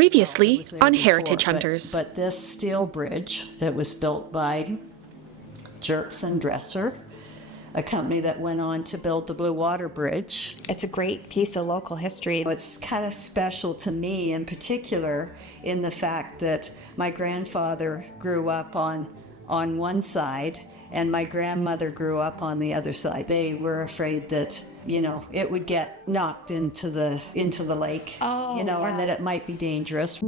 Previously was there on before, Heritage Hunters. But this steel bridge that was built by Jerks and Dresser, a company that went on to build the Blue Water Bridge. It's a great piece of local history. It's kind of special to me in particular in the fact that my grandfather grew up on one side and my grandmother grew up on the other side. They were afraid that, you know, it would get knocked into the lake, Oh, you know, wow. and that it might be dangerous.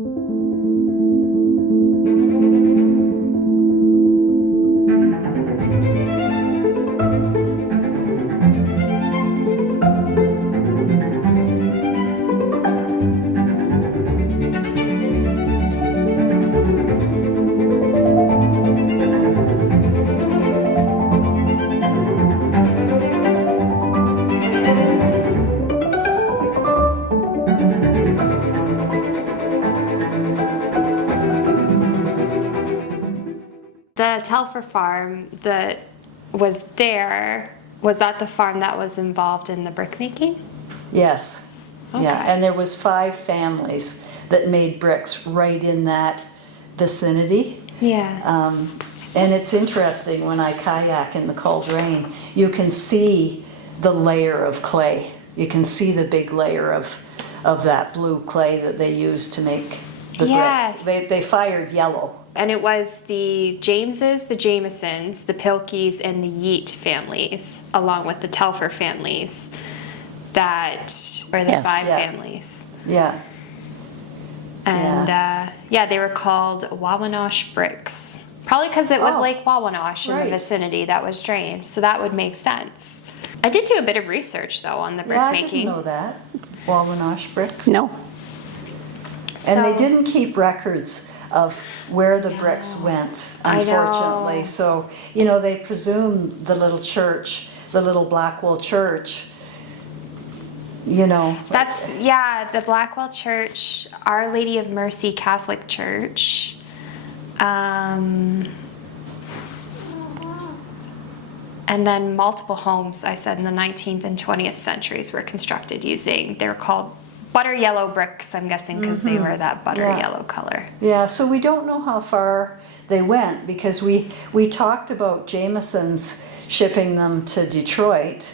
The Telfer farm that was there, was that the farm that was involved in the brick making? Yes. Okay. Yeah, and there was 5 families that made bricks right in that vicinity. Yeah. And it's interesting, when I kayak in the Caldrain, you can see the layer of clay. You can see the big layer of that blue clay that they used to make the Yes. bricks. They fired yellow. And it was the Jameses, the Jamesons, the Pilkeys, and the Yeat families, along with the Telfer families, that were the Yes, 5 yeah. families. Yeah. And they were called Wawanosh bricks. Probably because it was Oh, Lake Wawanosh in right. the vicinity that was drained, so that would make sense. I did do a bit of research though on the brick Yeah, I making. didn't know that. Wawanosh bricks. No. And they So- didn't keep records of where the bricks went, I know. unfortunately. So, you know, they presumed the little church, the little Blackwell church, you know. That's, the Blackwell Church, Our Lady of Mercy Catholic Church. And then multiple homes, I said, in the 19th and 20th centuries were constructed using, they were called butter yellow bricks, I'm guessing, because they were that butter Yeah. yellow color. Yeah, so we don't know how far they went because we talked about Jameson's shipping them to Detroit.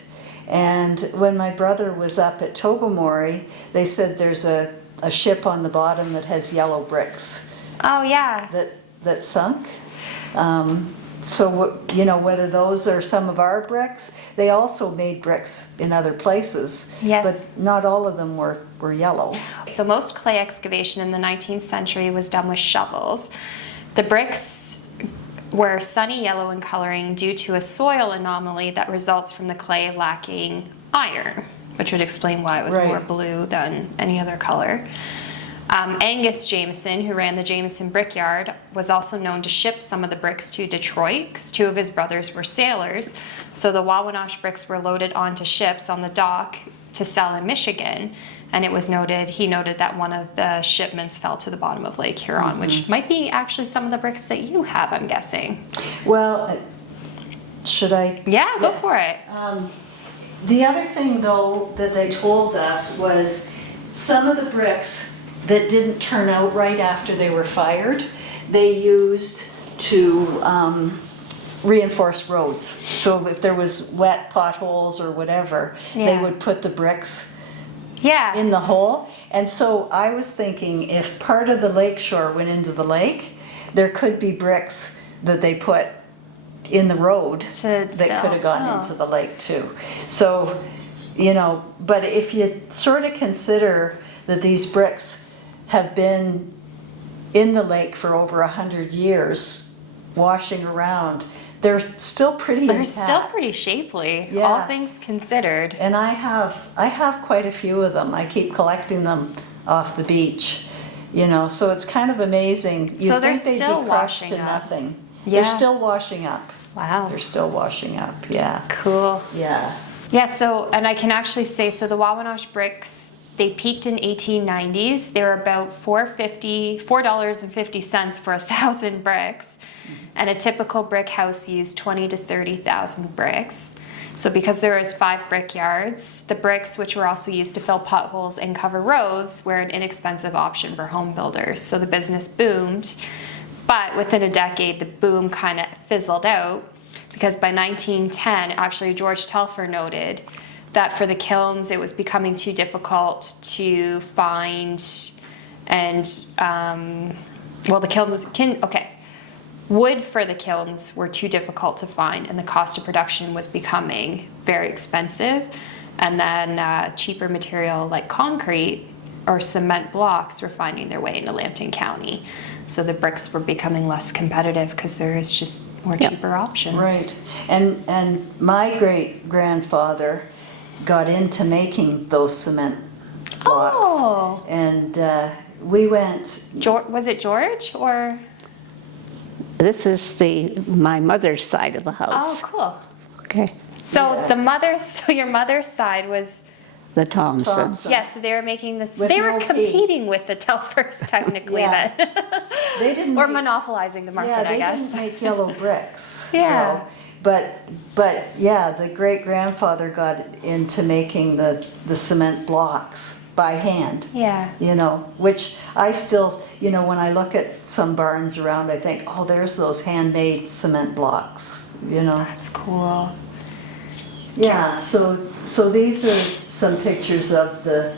And when my brother was up at Tobermory, they said there's a ship on the bottom that has yellow bricks Oh, yeah. that sunk. So, you know, whether those are some of our bricks, they also made bricks in other places. Yes. But not all of them were yellow. So most clay excavation in the 19th century was done with shovels. The bricks were sunny yellow in coloring due to a soil anomaly that results from the clay lacking iron, which would explain why it was Right. more blue than any other color. Angus Jameson, who ran the Jameson Brickyard, was also known to ship some of the bricks to Detroit because 2 of his brothers were sailors. So the Wawanosh bricks were loaded onto ships on the dock to sell in Michigan. And it was he noted that one of the shipments fell to the bottom of Lake Huron, which might be actually some of the bricks that you have, I'm guessing. Well, should I? Yeah, go for it. The other thing, though, that they told us was some of the bricks that didn't turn out right after they were fired, they used to reinforce roads. So if there was wet potholes or whatever, they Yeah. would put the bricks Yeah. in the hole. And so I was thinking if part of the lake shore went into the lake, there could be bricks that they put in the road To that fill. could have gone Oh. into the lake too. So, you know, but if you sort of consider that these bricks have been in the lake for over 100 years, washing around, they're still pretty They're intact. still pretty shapely, Yeah. all things considered. And I have quite a few of them. I keep collecting them off the beach, you know. So it's kind of amazing. You'd So they're think they'd still be crushed washing to up. nothing. Yeah. They're still washing up. Wow. They're still washing up. Yeah. Cool. Yeah. Yeah, so, and I can actually say, so the Wawanosh bricks, they peaked in 1890s. They were about $4.50 for 1,000 bricks. And a typical brick house used 20 to 30,000 bricks. So because there was 5 brickyards, the bricks, which were also used to fill potholes and cover roads, were an inexpensive option for home builders. So the business boomed, but within a decade, the boom kind of fizzled out, because by 1910, actually George Telfer noted that for the kilns, it was becoming too difficult to find, and well, the kilns, wood for the kilns were too difficult to find, and the cost of production was becoming very expensive. And then cheaper material like concrete or cement blocks were finding their way into Lambton County. So the bricks were becoming less competitive because there is just more cheaper options. Right. And my great-grandfather got into making those cement blocks. Oh. And we went... Was it George or? This is my mother's side of the house. Oh, cool. Okay. So so your mother's side was, The Thompsons. Thompson. yeah, so they were making this, With they were no P. competing with the Telfers technically Yeah. then. They didn't Or make- monopolizing the market, Yeah, I they guess. didn't make yellow bricks. Yeah. No. But yeah, the great-grandfather got into making the cement blocks by hand. Yeah. You know, which I still, you know, when I look at some barns around, I think, oh, there's those handmade cement blocks, you know. That's cool. Yeah, so these are some pictures of the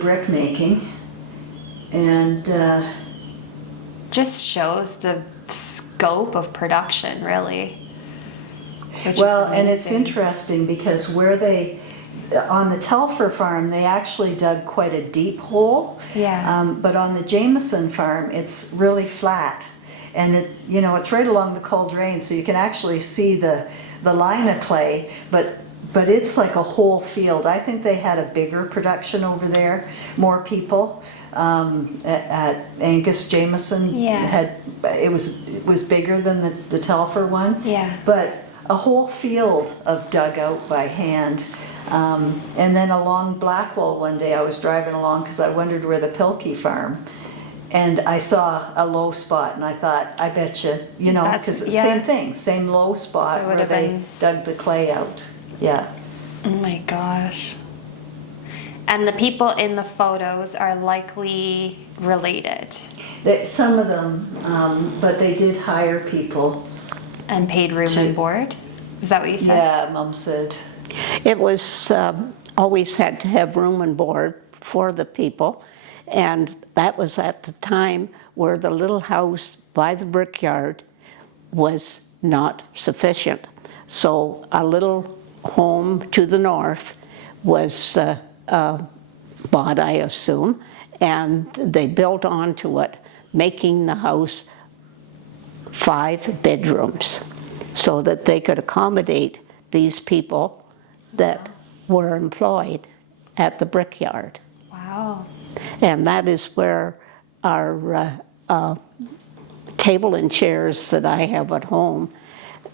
brick making, and Just shows the scope of production, really. Which well, is and it's amazing. interesting because on the Telfer farm, they actually dug quite a deep hole. Yeah. But on the Jameson farm, it's really flat. And it's right along the cold drain, so you can actually see the line of clay, but it's like a whole field. I think they had a bigger production over there, more people. At Angus Jameson Yeah. it was bigger than the Telfer one. Yeah. But a whole field of dug out by hand. And then along Blackwell one day, I was driving along because I wondered where the Pilkey farm, and I saw a low spot, and I thought, I bet you, because same thing, same low spot It would where have they been- dug the clay out. Yeah. Oh my gosh. And the people in the photos are likely related Some of them, but they did hire people. and paid room To- and board. Is that what you said? Yeah, Mom said. It was always had to have room and board for the people, and that was at the time where the little house by the brickyard was not sufficient. So a little home to the north was bought, I assume, and they built onto it, making the house 5 bedrooms so that they could accommodate these people that were employed at the brickyard. Wow. And that is where our table and chairs that I have at home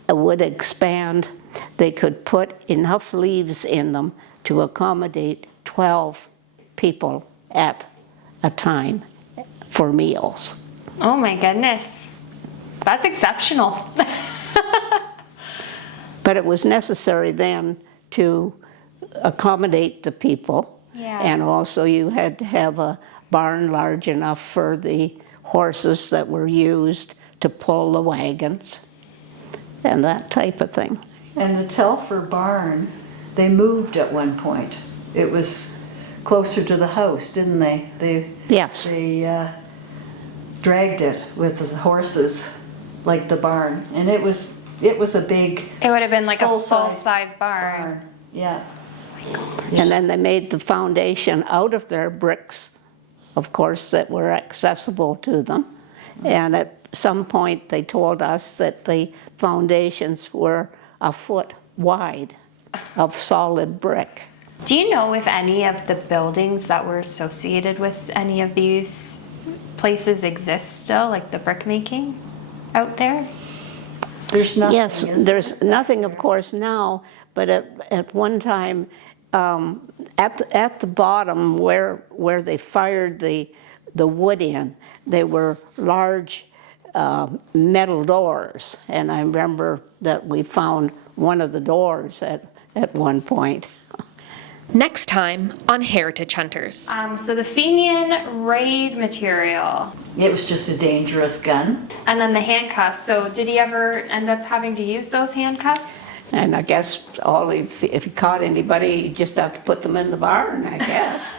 would expand. They could put enough leaves in them to accommodate 12 people at a time for meals. Oh my goodness. That's exceptional. But it was necessary then to accommodate the people. Yeah. And also you had to have a barn large enough for the horses that were used to pull the wagons and that type of thing. And the Telfer barn, they moved at one point. It was closer to the house, didn't they? Yes. They dragged it with the horses, like the barn, and it was a big It would have been like a Full-size full-size barn. barn. Yeah. And then they made the foundation out of their bricks, of course, that were accessible to them. And at some point, they told us that the foundations were a foot wide of solid brick. Do you know if any of the buildings that were associated with any of these places exist still, like the brick making out there? There's nothing. Yes, is there's there? nothing, of course, now, but at one time, at the bottom where they fired the wood in, there were large metal doors. And I remember that we found one of the doors at one point. Next time on Heritage Hunters. So the Fenian raid material, It was just a dangerous gun. and then the handcuffs. So did he ever end up having to use those handcuffs? And I guess if you caught anybody, you just have to put them in the barn, I guess.